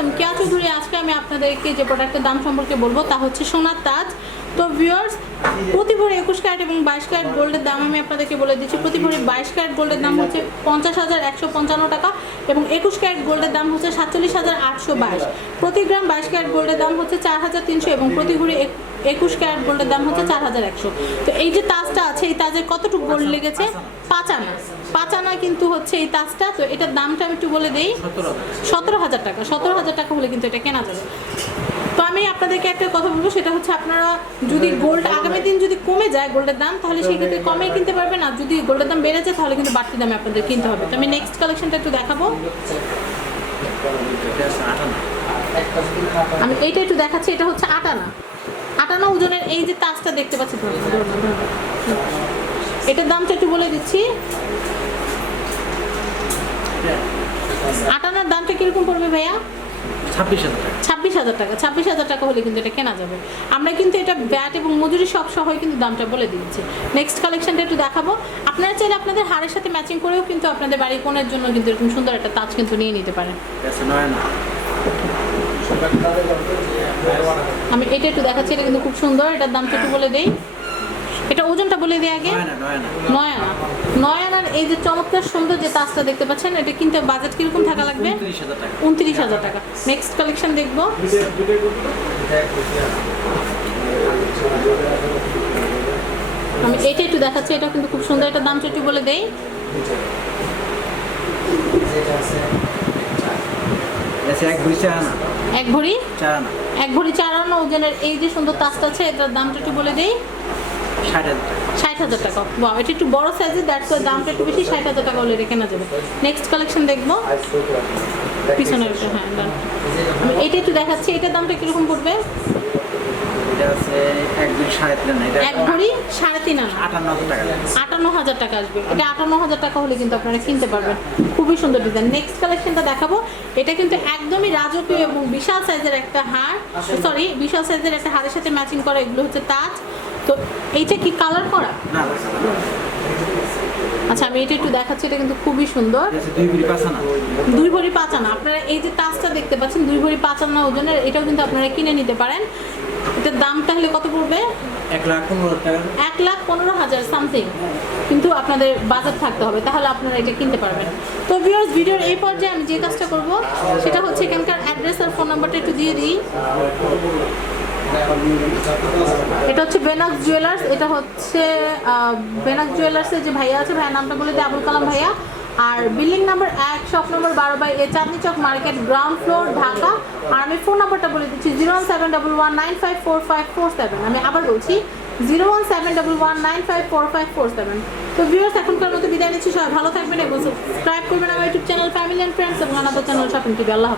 আমি কেয়া চৌধুরী, আজকে আমি আপনাদেরকে যে প্রোডাক্টের দাম সম্পর্কে বলব তা হচ্ছে সোনার তাজ। তো ভিউয়ার্স প্রতি ভরি একুশ ক্যারেট এবং বাইশ ক্যারেট গোল্ডের দাম আমি আপনাদেরকে বলে দিচ্ছি। প্রতি ভরি বাইশ ক্যারেট গোল্ডের দাম হচ্ছে পঞ্চাশ হাজার একশো পঞ্চান্ন টাকা এবং একুশ ক্যারেট গোল্ডের দাম হচ্ছে সাতচল্লিশ হাজার আটশো বাইশ। প্রতি গ্রাম বাইশ ক্যারেট গোল্ডের দাম হচ্ছে চার হাজার তিনশো এবং প্রতি ভরি এক- একুশ ক্যারেট গোল্ডের দাম হচ্ছে চার হাজার একশো। তো এই যে তাজটা আছে এই তাজের কতটুকু গোল্ড লেগেছে? পাঁচ আনা পাঁচ আনা কিন্তু হচ্ছে এই তাজটা। তো এটার দামটা আমি একটু বলে দিই। সতেরো হাজার টাকা। সতেরো হাজার টাকা হলে কিন্তু এটা কেনা যাবে। আমি আপনাদেরকে একটা কথা বলব সেটা হচ্ছে আপনারা যদি গোল্ড আগামী দিন যদি কমে যায় গোল্ডের দাম তাহলে সেই ক্ষেত্রে কমে কিনতে পারবেন। আর যদি গোল্ডের দাম বেড়ে যায় তাহলে কিন্তু বাড়তি দামে আপনাদের কিনতে হবে। তো আমি নেক্সট কালেকশনটা একটু দেখাবো। আমি এইটা একটু দেখাচ্ছি এটা হচ্ছে আটানা। আটানা ওজনের এই যে তাজটা দেখতে পাচ্ছি। এটার দামটা একটু বলে দিচ্ছি। আটানার দামটা কীরকম পড়বে ভাইয়া? ছাব্বিশ হাজার ছাব্বিশ হাজার টাকা। ছাব্বিশ হাজার টাকা হলে কিন্তু এটা কেনা যাবে। আমরা কিন্তু এটা ব্যাট এবং মজুরি সব সহই কিন্তু দামটা বলে দিচ্ছি নেক্সট কালেকশনটা একটু দেখাবো। আপনারা চাইলে আপনাদের হারের সাথে ম্যাচিং করেও কিন্তু আপনাদের বাড়ির কোণের জন্য কিন্তু এরকম সুন্দর একটা তাজ কিন্তু নিয়ে নিতে পারেন। আমি এটা একটু দেখাচ্ছি এটা কিন্তু খুব সুন্দর। এটার দামটা একটু বলে দেই। এটা ওজনটা বলে দিই আগে? নয় না নয় আনা এই যে চমৎকার সুন্দর যে তাজটা দেখতে পাচ্ছেন এটা কিনতে বাজেট কীরকম থাকা লাগবে? উনত্রিশ হাজার টাকা। নেক্সট কালেকশন দেখব। আমি এটা একটু দেখাচ্ছি এটা কিন্তু খুব সুন্দর একটা দামটা একটু বলে দেই। এক ভরি? এক ভরি চার আনা। ওজনের এই যে সুন্দর তাজটা আছে এটার দামটা একটু বলে দেই। ষাট হাজার টাকা। বাহ এটা একটু বড় সাইজের দ্যাটস ওয়াই দামটা একটু বেশি, ষাট হাজার টাকা হলে রেখে কেনা যাবে। নেক্সট কালেকশন দেখব। পিছনের হ্যাঁ done। এটা একটু দেখাচ্ছি এটার দামটা কীরকম পড়বে? এটা সাড়ে তিন আনা এক ভরি সাড়ে তিন আনা? আটান্ন হাজার টাকা। আটান্ন হাজার টাকা আসবে। এটা আটান্ন হাজার টাকা হলে কিন্তু আপনারা কিনতে পারবেন। খুবই সুন্দর ডিজাইন নেক্সট কালেকশনটা দেখাবো। এটা কিন্তু একদমই রাজকীয় এবং বিশাল সাইজের একটা হার। সরি বিশাল সাইজের একটা হারের সাথে ম্যাচিং করা এগুলো হচ্ছে তাজ। তো এইটা কি কালার করা? না আচ্ছা আমি এটা একটু দেখাচ্ছি এটা কিন্তু খুবই সুন্দর। দুই ভরি পাঁচ আনা। আপনারা এই যে তাজটা দেখতে পাচ্ছেন দুই ভরি পাঁচ আনা ওজনের এটাও কিন্তু আপনারা কিনে নিতে পারেন। এটার দাম তাহলে কত পড়বে? এক লাখ পনেরো হাজার সামথিং কিন্তু আপনাদের বাজেট থাকতে হবে, তাহলে আপনারা এটা কিনতে পারবেন। তো ভিউয়ার্স ভিডিওর এই পর্যায়ে আমি যে কাজটা করব, সেটা হচ্ছে এখানকার অ্যাড্রেস আর ফোন নাম্বারটা একটু দিয়ে দিই। এটা হচ্ছে বেনাক জুয়েলার্স এটা হচ্ছে বেনাক জুয়েলার্সের যে ভাইয়া আছে, ভাইয়ার নামটা বলে দিই, আবুল কালাম ভাইয়া। আর বিল্ডিং নাম্বার এক, শপ নম্বর বারো by A Chandni Chowk market, ground floor, Dhaka. আর আমি ফোন নাম্বারটা বলে দিচ্ছি, zero one seven double one nine five four five four seven. আমি আবার বলছি, zero one seven double one nine five four five four seven. তো viewers, এখনকার মতো বিদায় নিচ্ছি। সবাই ভালো থাকবেন এবং সাবস্ক্রাইব করবেন আমার YouTube channel, family and friends এবং another channel, shopping TV. Allah